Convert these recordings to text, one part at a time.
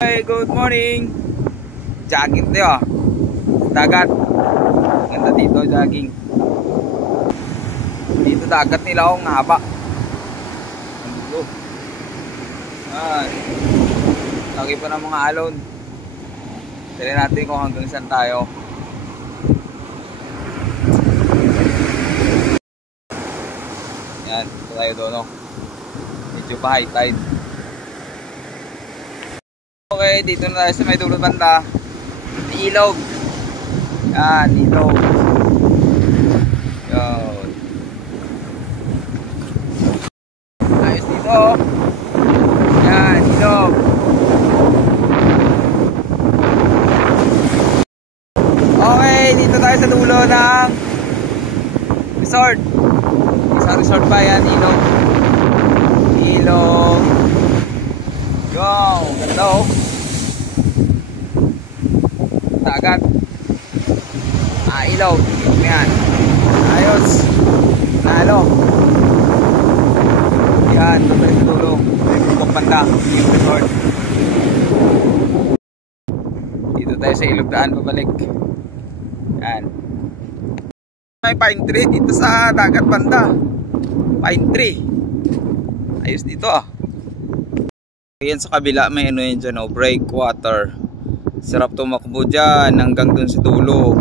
Hey, good morning. Jogging tayo. Dagat. Ganda dito, jogging. Dito dagat nila ang haba. Lagi pa ng mga alon. Tignan natin kung hanggang saan tayo. Yan, ito tayo doon, no? Medyo pa high tide. Okay, dito na tayo sa may dulo banda. Ilog. Yan, ilog. Yan. Ayos dito. Yan, ilog. Okay, dito tayo sa dulo ng resort. Isang resort pa yan, ilog. Ilog. Wow, ganda oh. Dagat. Ilaw. Yan. Ayos. Nalo. Yan, tuloy sa dulo. May bubong banda. Yung resort. Dito tayo sa ilog daan pabalik. Yan. May pine tree dito sa dagat banda. Pine tree. Ayos dito ah. Yan sa kabila may ano yan dyan, oh, breakwater. Sarap tumakbo dyan hanggang dun sa dulo.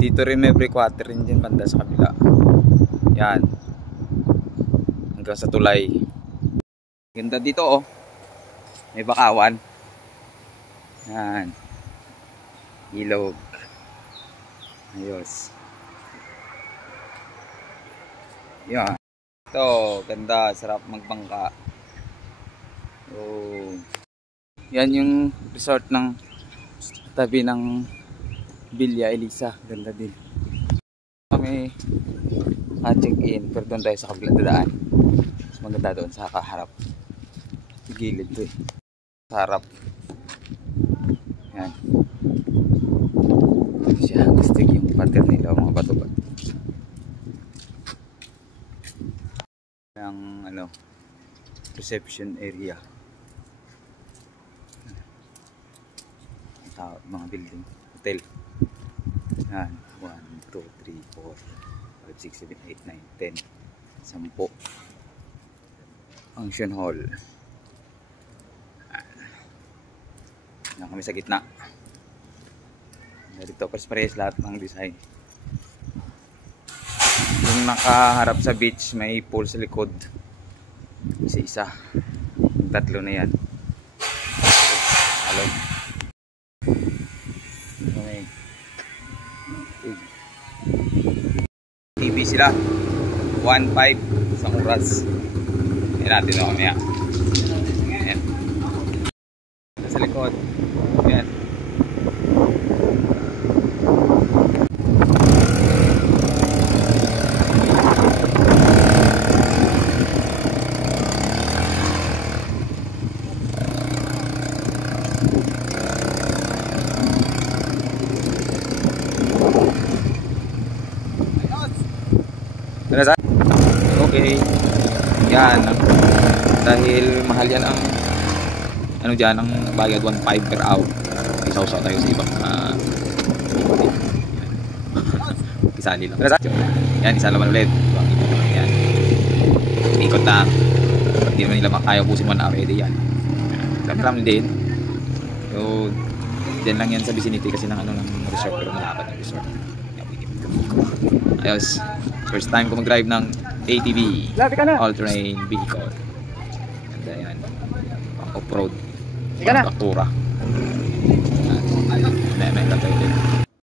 Dito rin may breakwater rin dyan banda sa kabila. Yan. Hanggang sa tulay. Ganda dito oh. May bakawan. Yan. Ilog. Ayos. Yan. Ito, ganda. Sarap magbangka. Oh. Yan yung resort ng tabi ng Villa Elisa. Ganda din. Kami check-in pero doon tayo sa kabilang daan. Mas maganda doon sa kaharap. Sa gilid to eh. Sa harap. Yan. Siya gustig yung pattern nila mga bato-bato. Yung ano, reception area. Mga building, hotel. Yan, 1, 2, 3, 4, 5, 6, 7, 8, 9, 10, 10. Function hall. Yan kami sa gitna. Dito parehas lahat ng design. Yung nakaharap sa beach may pool sa likod. Isa-isa. Tatlo na yan. Alog. Okay. TV sila 1.5 isang oras. Yan natin ako niya. Yan. Sa likod. Yan. Okay. Yan. Dahil mahal yan ang ano dyan, ang bayad 1.5 per hour. Isaw-saw tayo sa ibang isali lang. Yan, isa naman ulit. Yan. Ikot na. Hindi naman nila makaya ubusin 1 hour. Yan. Kami din. So, dyan lang yan sa vicinity kasi ng ano ng resort, pero malapad ng resort. Ayos. First time ko mag-drive ng ATV, all-terrain vehicle. Ganda yan. Off-road. Pagkakura.